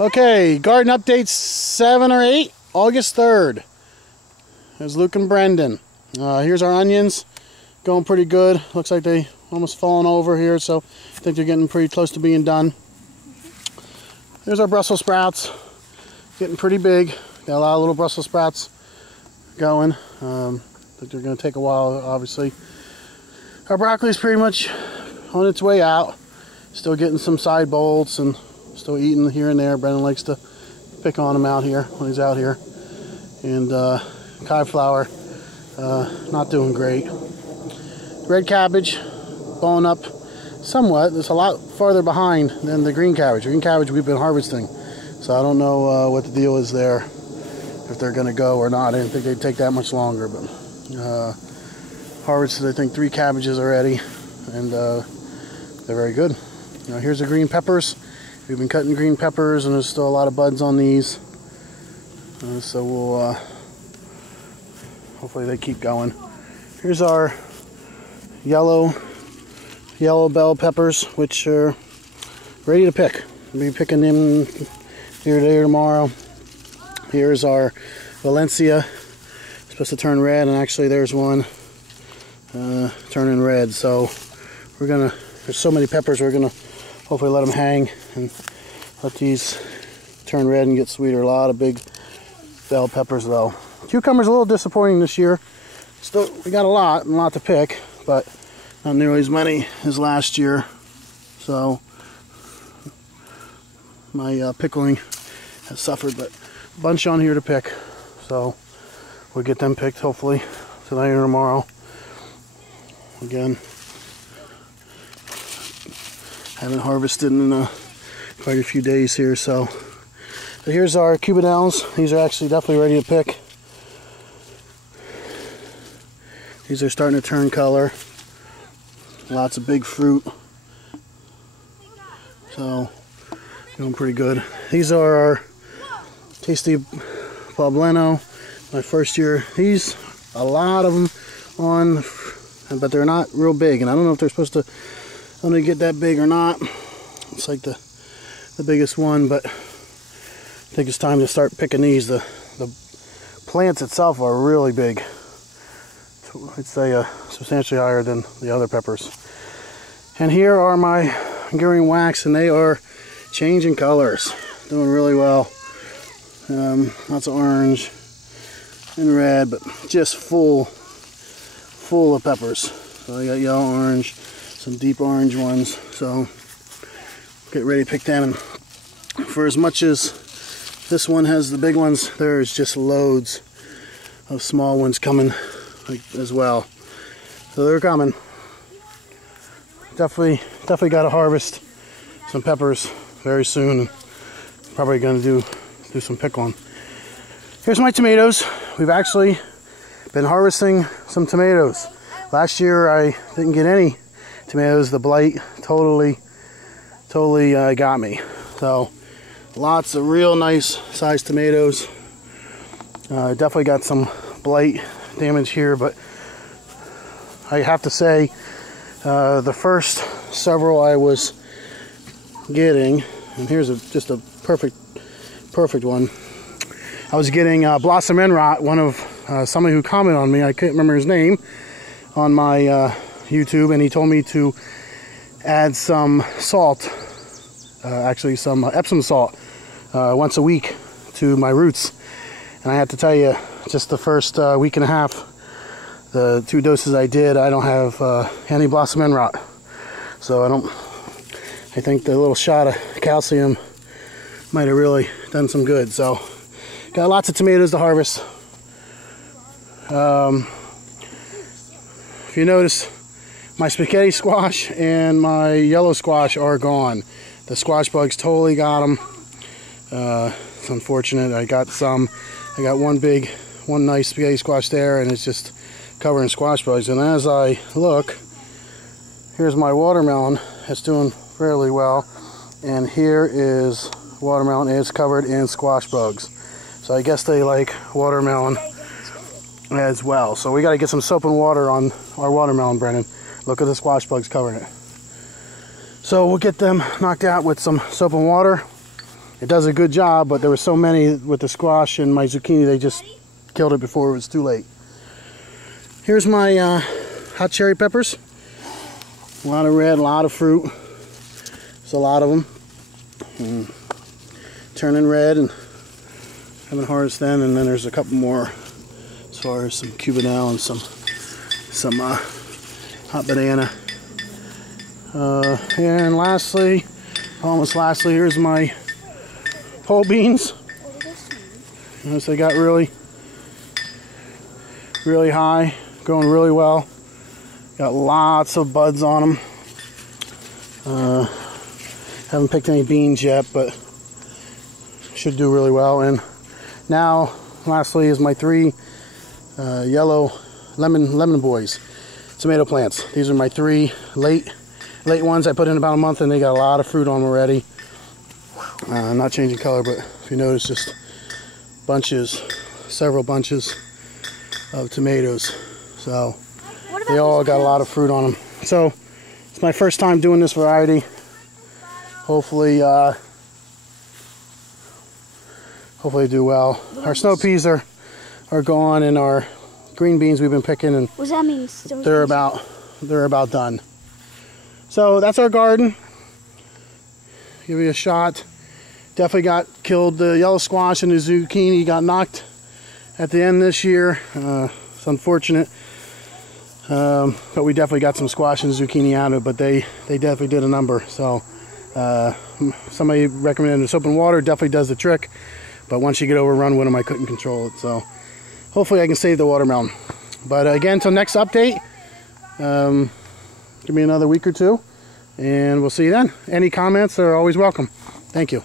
Okay, garden updates 7 or 8, August 3rd. There's Luke and Brendan. Here's our onions, going pretty good. Looks like they almost fallen over here, so I think they're getting pretty close to being done. Here's our Brussels sprouts, getting pretty big. Got a lot of little Brussels sprouts going. I think they're going to take a while, obviously. Our broccoli is pretty much on its way out. Still getting some side bolts and still eating here and there. Brendan likes to pick on them out here when he's out here. And cauliflower, not doing great. Red cabbage, blowing up somewhat. It's a lot farther behind than the green cabbage. Green cabbage we've been harvesting. So I don't know what the deal is there, if they're going to go or not. I didn't think they'd take that much longer, but harvested I think 3 cabbages already, and they're very good. Here's the green peppers. We've been cutting green peppers, and there's still a lot of buds on these. So we'll hopefully they keep going. Here's our yellow bell peppers, which are ready to pick. We'll be picking them here today or tomorrow. Here's our Valencia. It's supposed to turn red, and actually there's one turning red. So there's so many peppers, we're gonna hopefully let them hang and let these turn red and get sweeter. A lot of big bell peppers though. Cucumbers a little disappointing this year. Still, we got a lot to pick, but not nearly as many as last year. So my pickling has suffered, but a bunch on here to pick. So we'll get them picked hopefully tonight or tomorrow. Again, haven't harvested in quite a few days here, so. But here's our Cubinels. These are actually definitely ready to pick. These are starting to turn color. Lots of big fruit. So, doing pretty good. These are our tasty Poblano. My first year. These, a lot of them on, but they're not real big, and I don't know if they're supposed to only get that big or not. It's like the biggest one, but I think it's time to start picking these. The plants itself are really big. I'd say substantially higher than the other peppers. And here are my Hungarian wax, and they are changing colors, doing really well. Lots of orange and red, but just full of peppers. So I got yellow, orange, some deep orange ones. So get ready to pick them. And for as much as this one has the big ones, there's just loads of small ones coming as well. So they're coming. Definitely got to harvest some peppers very soon, and probably going to do some pickling. Here's my tomatoes. We've actually been harvesting some tomatoes. Last year I didn't get any tomatoes. The blight totally got me. So lots of real nice sized tomatoes. Definitely got some blight damage here, but I have to say the first several I was getting, and here's just a perfect one. I was getting blossom end rot. One of somebody who commented on me, I can't remember his name, on my YouTube, and he told me to add some salt, actually some epsom salt, once a week to my roots. And I have to tell you, just the first week and a half, the 2 doses I did, I don't have any blossom end rot. So I think the little shot of calcium might have really done some good. So got lots of tomatoes to harvest. If you notice, my spaghetti squash and my yellow squash are gone. The squash bugs totally got them. It's unfortunate. I got one nice spaghetti squash there, and it's just covered in squash bugs. And as I look, here's my watermelon. It's doing fairly well, and here is watermelon. It's covered in squash bugs. So I guess they like watermelon as well. So we got to get some soap and water on our watermelon, Brennan. Look at the squash bugs covering it. So we'll get them knocked out with some soap and water, it does a good job, but there were so many with the squash and my zucchini, they just killed it before it was too late. Here's my hot cherry peppers. A lot of red, a lot of fruit. There's a lot of them. And turning red and haven't harvested them, and then there's a couple more as far as some Cubanelle and some hot banana. And lastly, almost lastly, here's my pole beans. Notice they got really high, growing really well. Got lots of buds on them. Haven't picked any beans yet, but should do really well. And now, lastly, is my 3 yellow lemon boys tomato plants. These are my 3 late ones I put in about a month, and they got a lot of fruit on them already. Not changing color, but if you notice, just bunches, several bunches of tomatoes. So they all got a lot of fruit on them. So it's my first time doing this variety. Hopefully do well. Our snow peas are gone, and our green beans we've been picking, and what does that mean? they're about done. So that's our garden. Give you a shot. Definitely got killed. The yellow squash and the zucchini got knocked at the end this year. It's unfortunate. But we definitely got some squash and zucchini out of it, but they definitely did a number. So somebody recommended soap and water, definitely does the trick, but once you get overrun with them, I couldn't control it. So hopefully I can save the watermelon. But again, until next update, give me another week or two, and we'll see you then. Any comments are always welcome. Thank you.